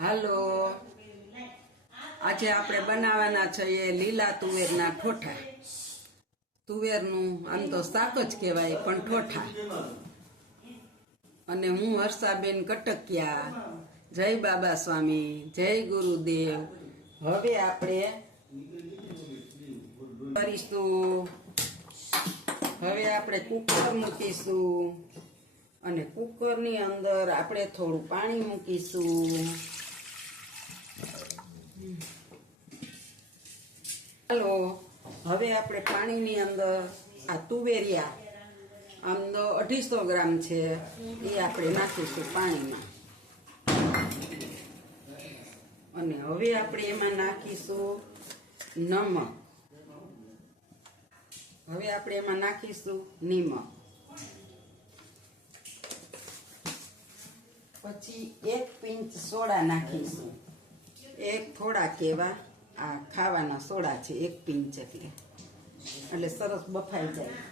હાલો, આજે આપણે બનાવવાના છીએ લીલા તુવેરના ઠોઠા. તુવેરનું આમ તો શાક જ કહેવાય, પણ ઠોઠા. અને હું હર્ષાબેન કટકિયા. જય બાબા સ્વામી, જય ગુરુદેવ. હવે આપણે કરીશું. હવે આપણે કુકર મૂકીશું અને કુકરની અંદર આપણે થોડું પાણી મૂકીશું. ચાલો, હવે આપણે પાણીની અંદર આ તુવેરિયા આમ તો 250 ગ્રામ છે, એ આપણે નાખીશું પાણીમાં. અને હવે આપણે એમાં નાખીશું નમક. હવે આપણે એમાં નાખીશું નિમક. પછી 1 પિંચ સોડા નાખીશું. થોડા કેવા આ ખાવાના સોડા છે, 1 પિંચ એટલે સરસ બફાઈ જાય.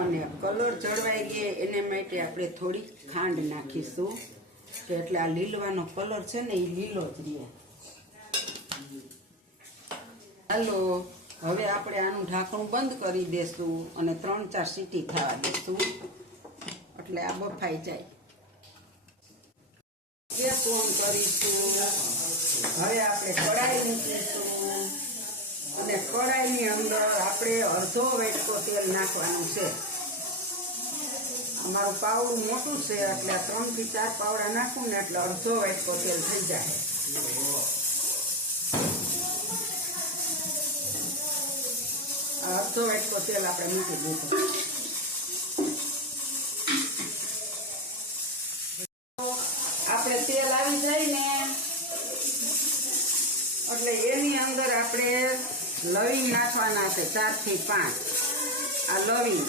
અને કલર જળવાઈ ગયે એને માટે આપણે થોડી ખાંડ નાખીશું, કે એટલે આ લીલવાનો કલર છે ને એ લીલો જ રહે. ચાલો, હવે આપણે આનું ઢાંકણું બંધ કરી દેશું અને 3-4 સીટી થવા દેશું, એટલે આ બફાઈ જાય. ગેસ ઓન કરીશું. હવે આપણે કઢાઈ મૂકીશું અને કઢાઈની અંદર આપણે અડધો વેટકો તેલ નાખવાનું છે. અમારું પાવડું મોટું છે એટલે 3 થી 4 પાવડા નાખું ને એટલે અડધો વેટકો તેલ થઈ જાય. અડધો વેટકો તેલ આપણે મૂકી દીધું. આપણે તેલ આવી જાય ને એટલે એની અંદર આપણે લવિંગ નાખવાના છે, 4 થી 5. આ લવિંગ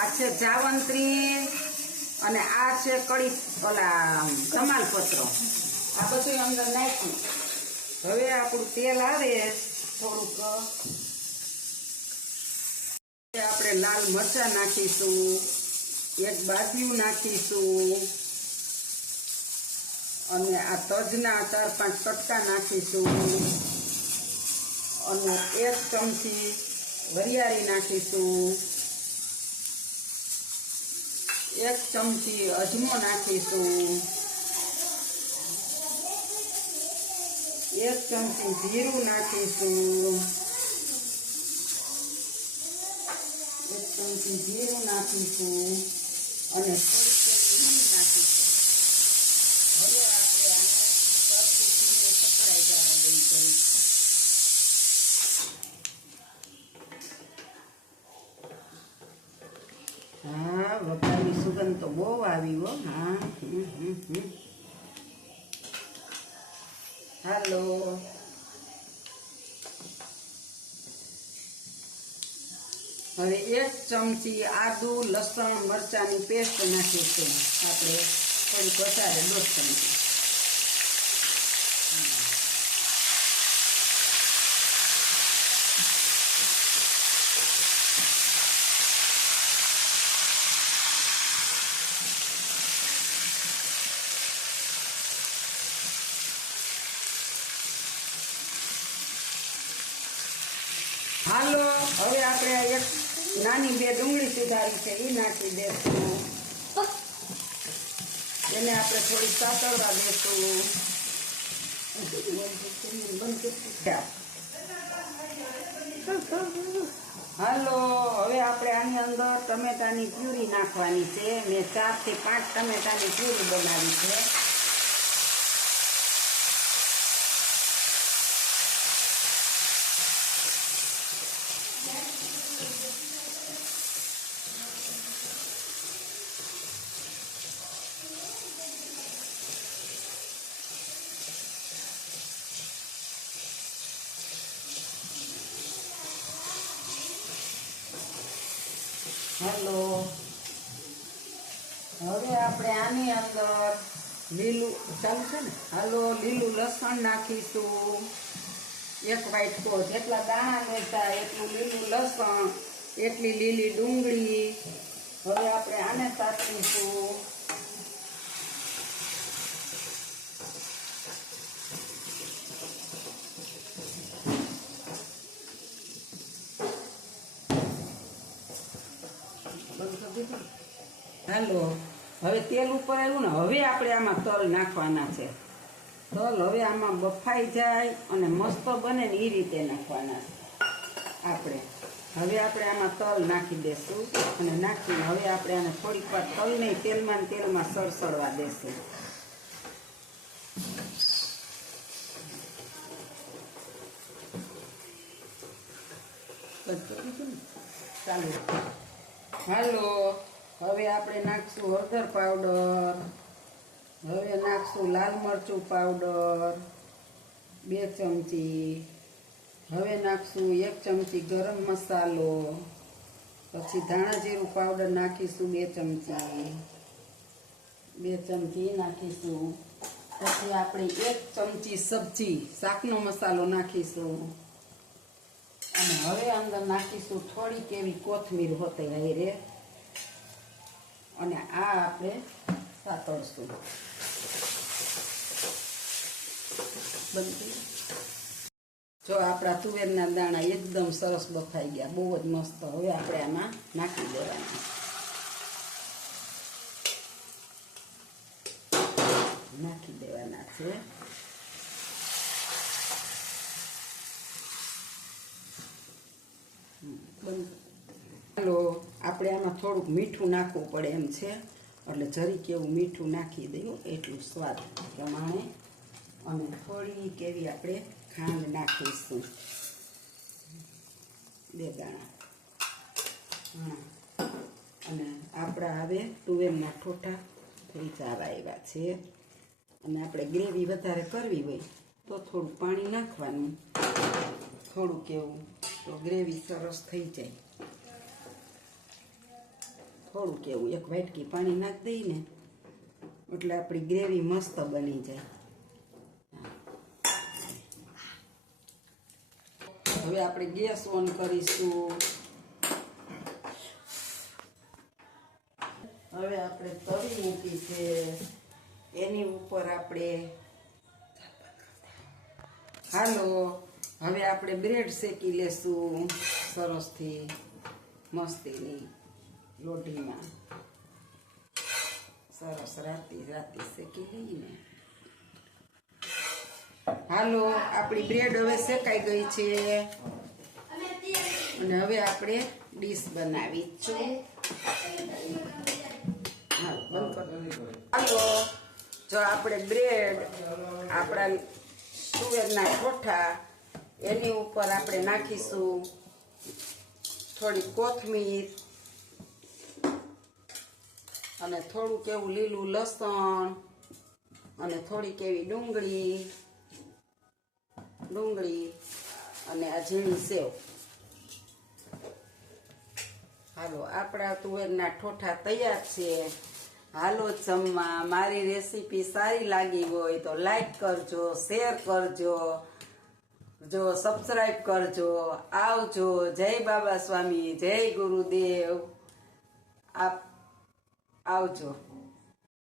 આ છે જાવંત્રી અને આ છે કડી તમાલપત્ર. આ બધું અંદર નાખ્યું. હવે આપણું તેલ આવે થોડુંક, આપણે લાલ મરચાં નાખીશું, 1 બાજિયું નાખીશું અને આ તજના 4-5 કટકા નાખીશું અને 1 ચમચી વરિયાળી નાખીશું, 1 ચમચી અજમો નાખીશું, 1 ચમચી જીરું નાખીશું, 1 ચમચી જીરું નાખીશું અને થોડી નાખીશું. હવે આપણે આને સરખું પકડાઈ જવા દઈ કરી. હા, વઘારની સુગંધ તો બહુ આવી હો. હા, હાલો, હવે 1 ચમચી આદુ લસણ મરચાંની પેસ્ટ નાખીશું. આપણે થોડીક વધારે 1.5 ચમચી. હાલો, હવે આપણે 1 નાની 2 ડુંગળી સુધારી છે એ નાખી દેશું. એને આપણે થોડી સાતળવા દેશું. હાલો, હવે આપણે આની અંદર ટમેટાની પ્યુરી નાખવાની છે. મેં 4 થી 5 ટમેટાની પ્યુરી બનાવી છે. હાલો, હવે આપણે આની અંદર લીલું ચાલુ છે ને. હાલો, લીલું લસણ નાખીશું. 1 વાટકો જેટલા દાણા લેતા એટલું લીલું લસણ, એટલી લીલી ડુંગળી, હવે આપણે આને સાતરીશું. હાલો, હવે તેલ ઉપર આવ્યું ને, હવે આપણે આમાં તલ નાખવાના છે. તલ હવે આમાં બફાઈ જાય અને મસ્ત બને ને એ રીતે નાખવાના છે આપણે. હવે આપણે આમાં તલ નાખી દેશું અને નાખીને હવે આપણે આને થોડીક વાર તલને તેલમાં સળસળવા દેશું. ચાલો, હાલો, હવે આપણે નાખશું હળદર પાવડર. હવે નાખશું લાલ મરચું પાવડર 2 ચમચી. હવે નાખશું 1 ચમચી ગરમ મસાલો. પછી ધાણા જીરું પાવડર નાખીશું 2 ચમચી. 2 ચમચી નાખીશું. પછી આપણે 1 ચમચી સબ્જી શાકનો મસાલો નાખીશું. અને હવે અંદર નાખીશું થોડીક એવી કોથમીર હોતે હારે. અને આ આપણે સાતળશું. જો આપણા તુવેરના દાણા એકદમ સરસ બફાઈ ગયા, બહુ જ મસ્ત. હવે આપણે આમાં નાખી દેવાના. નાખી દેવાના છે. હાલો, આપણે આમાં થોડુંક મીઠું નાખવું પડે એમ છે, એટલે જરીક એવું મીઠું નાખી દઈએ, એટલું સ્વાદ પ્રમાણે. અને થોડીક એવી આપણે ખાંડ નાખીશું, 2 દાણા. અને આપણા હવે તુવેરના ઠોઠા થઈ જવા આવ્યા છે. અને આપણે ગ્રેવી વધારે કરવી હોય તો થોડું પાણી નાખવાનું, થોડુંક એવું, તો ગ્રેવી સરસ થઈ જાય. થોડુંક એવું 1 વાટકી પાણી નાખી દઈને એટલે આપણી ગ્રેવી મસ્ત બની જાય. હવે આપણે ગેસ ઓન કરીશું. હવે આપણે તવી મૂકી છે, એની ઉપર આપણે હાલો, હવે આપણે બ્રેડ શેકી લેશું સરસથી મસ્તીની લોઢીમાં. સરસ રાતી શેકી લઈને. હાલો, આપણી બ્રેડ હવે શેકાઈ ગઈ છે અને હવે આપણે ડીશ બનાવી છું. હાલો, જો આપણે બ્રેડ, આપણા તુવેરના ઠોઠા, એની ઉપર આપણે નાખીશું થોડી કોથમીર અને થોડુંક એવું લીલું લસણ અને થોડીક એવી ડુંગળી અને આ ઝીણી સેવ. હાલો, આપણા તુવેરના ઠોઠા તૈયાર છે. હાલો જમવા. મારી રેસીપી સારી લાગી હોય તો લાઈક કરજો, શેર કરજો, જો સબસ્ક્રાઈબ કરજો. આવજો. જય બાબા સ્વામી, જય ગુરુદેવ. આવજો.